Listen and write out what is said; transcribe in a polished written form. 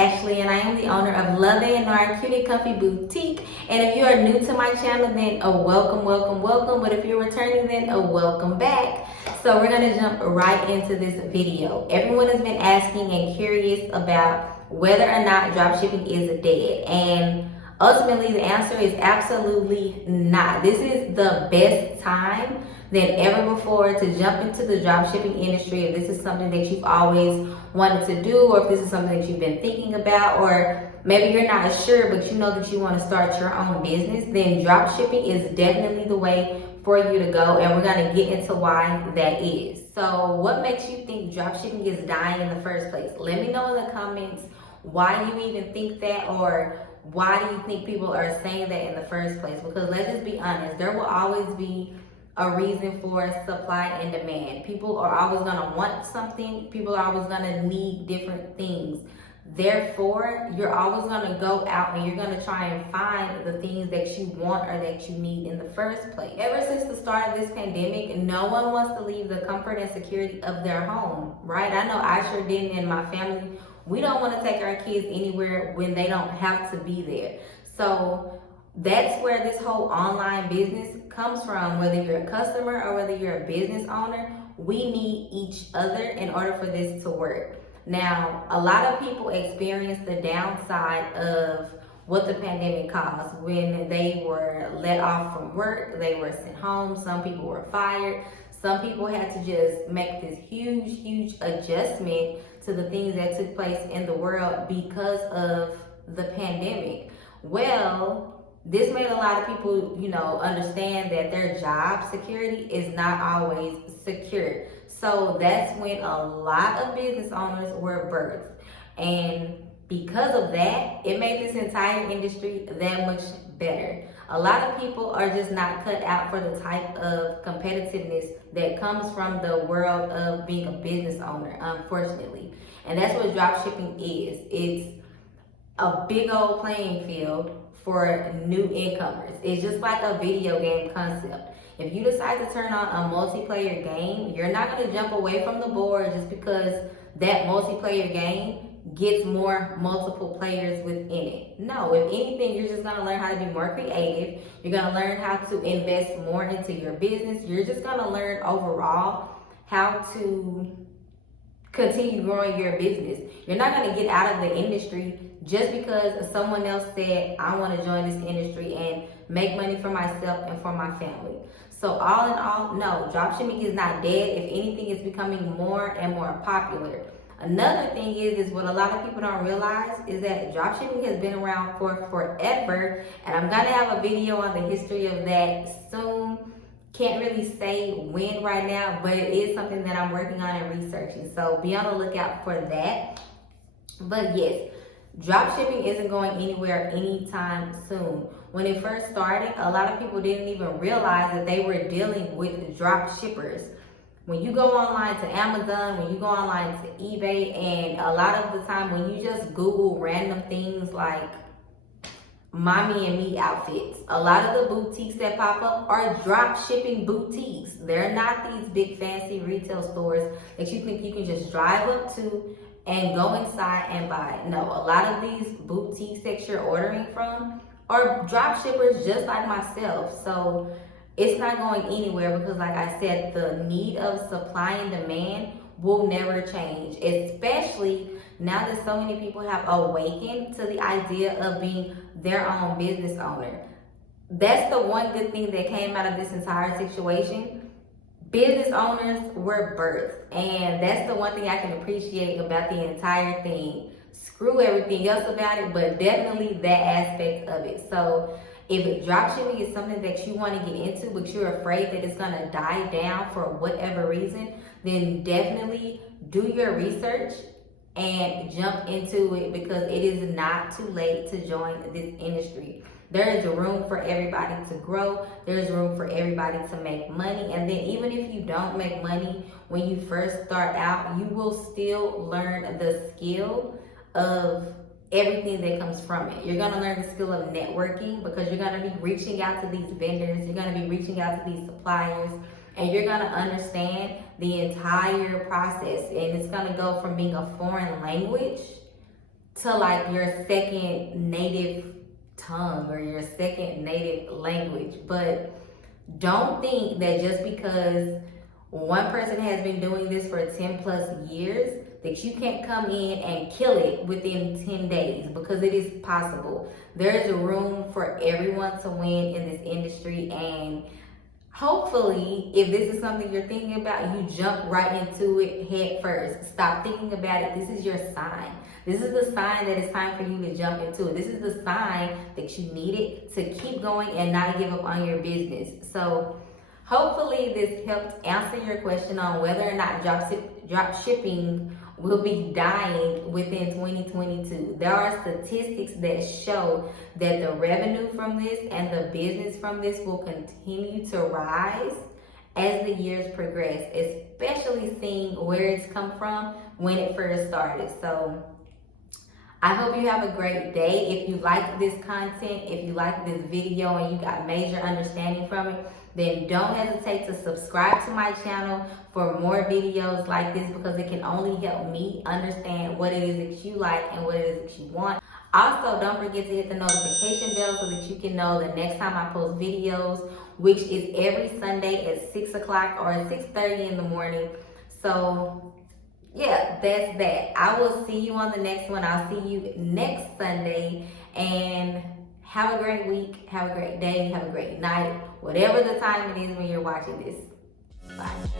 Ashley, and I am the owner of LuvAandR Cutie Comfy Boutique. And if you are new to my channel, then a welcome. But if you're returning, then a welcome back. So we're gonna jump right into this video. Everyone has been asking and curious about whether or not dropshipping is dead, and ultimately the answer is absolutely not. This is the best time than ever before to jump into the dropshipping industry. If this is something that you've always wanted to do, or if this is something that you've been thinking about, or maybe you're not sure but you know that you want to start your own business, then dropshipping is definitely the way for you to go, and we're going to get into why that is. So what makes you think dropshipping is dying in the first place? Let me know in the comments why you even think that, or why do you think people are saying that in the first place? Because let's just be honest, there will always be a reason for supply and demand. People are always going to want something. People are always going to need different things. Therefore, you're always going to go out and you're going to try and find the things that you want or that you need in the first place. Ever since the start of this pandemic, no one wants to leave the comfort and security of their home, right? I know I sure didn't, and my family, we don't want to take our kids anywhere when they don't have to be there. So that's where this whole online business comes from. Whether you're a customer or whether you're a business owner, we need each other in order for this to work. Now, a lot of people experience the downside of what the pandemic caused. When they were let off from work, they were sent home, some people were fired, some people had to just make this huge adjustment to the things that took place in the world because of the pandemic. Well, this made a lot of people, understand that their job security is not always secure. So that's when a lot of business owners were birthed. And because of that, it made this entire industry that much better. A lot of people are just not cut out for the type of competitiveness that comes from the world of being a business owner, unfortunately. And that's what dropshipping is. It's a big old playing field for new incomers. It's just like a video game concept. If you decide to turn on a multiplayer game, you're not going to jump away from the board just because that multiplayer game gets more multiple players within it. No, if anything, you're just going to learn how to be more creative. You're going to learn how to invest more into your business. You're just going to learn overall how to continue growing your business. You're not going to get out of the industry just because someone else said, I want to join this industry and make money for myself and for my family. So all in all, no, dropshipping is not dead. If anything, it's becoming more and more popular. Another thing is what a lot of people don't realize is that dropshipping has been around for forever. And I'm going to have a video on the history of that soon. Can't really say when right now, but it is something that I'm working on and researching. So be on the lookout for that. But yes, dropshipping isn't going anywhere anytime soon. When it first started, a lot of people didn't even realize that they were dealing with drop shippers. When you go online to Amazon, when you go online to eBay, and a lot of the time when you just Google random things like mommy and me outfits, a lot of the boutiques that pop up are drop shipping boutiques. They're not these big fancy retail stores that you think you can just drive up to and go inside and buy. No, a lot of these boutiques that you're ordering from are drop shippers just like myself. So it's not going anywhere because, like I said, the need of supply and demand will never change, especially now that so many people have awakened to the idea of being their own business owner. That's the one good thing that came out of this entire situation. Business owners were birthed, and that's the one thing I can appreciate about the entire thing. Screw everything else about it, but definitely that aspect of it. So if dropshipping is something that you want to get into, but you're afraid that it's going to die down for whatever reason, then definitely do your research and jump into it, because it is not too late to join this industry. There is room for everybody to grow. There's room for everybody to make money. And then even if you don't make money when you first start out, you will still learn the skill of everything that comes from it. You're going to learn the skill of networking, because you're going to be reaching out to these vendors. You're going to be reaching out to these suppliers. And you're going to understand the entire process. And it's going to go from being a foreign language to like your second native tongue or your second native language. But don't think that just because one person has been doing this for 10 plus years that you can't come in and kill it within 10 days, because it is possible. There is room for everyone to win in this industry, and hopefully, if this is something you're thinking about, you jump right into it head first. Stop thinking about it. This is your sign. This is the sign that it's time for you to jump into it. This is the sign that you need it to keep going and not give up on your business. So hopefully this helped answer your question on whether or not drop shipping will be dying within 2022. There are statistics that show that the revenue from this and the business from this will continue to rise as the years progress, especially seeing where it's come from when it first started. So I hope you have a great day. If you like this content, if you like this video and you got major understanding from it, then don't hesitate to subscribe to my channel for more videos like this, because it can only help me understand what it is that you like and what it is that you want. Also, don't forget to hit the notification bell so that you can know the next time I post videos, which is every Sunday at 6 o'clock or at 6:30 in the morning. So yeah, that's that. I will see you on the next one. I'll see you next Sunday, and have a great week, have a great day, have a great night, whatever the time it is when you're watching this. Bye.